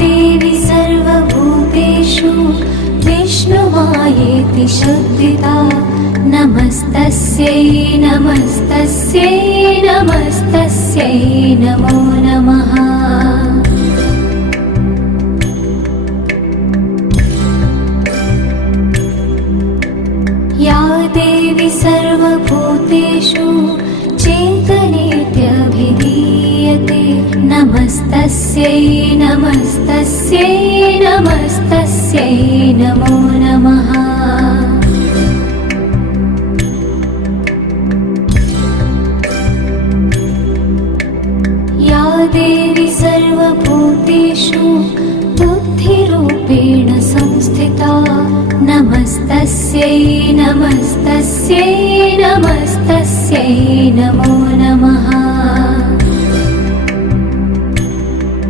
देवी सर्वभूतेषु विष्णुमायेति शुद्धिता नमस्तस्यै नमस्तस्यै नमस्तस्यै नमो नमः। या देवी सर्वभूतेषु चेतनेत्यभिधीयते नमस्तस्यै नमस्तस्यै नमस्तस्यै नमो नमः। या देवी सर्वभूतेषु बुद्धिरूपेण संस्थिता नमस्तस्यै नमस्तस्यै नमस्तस्यै नमो नमः।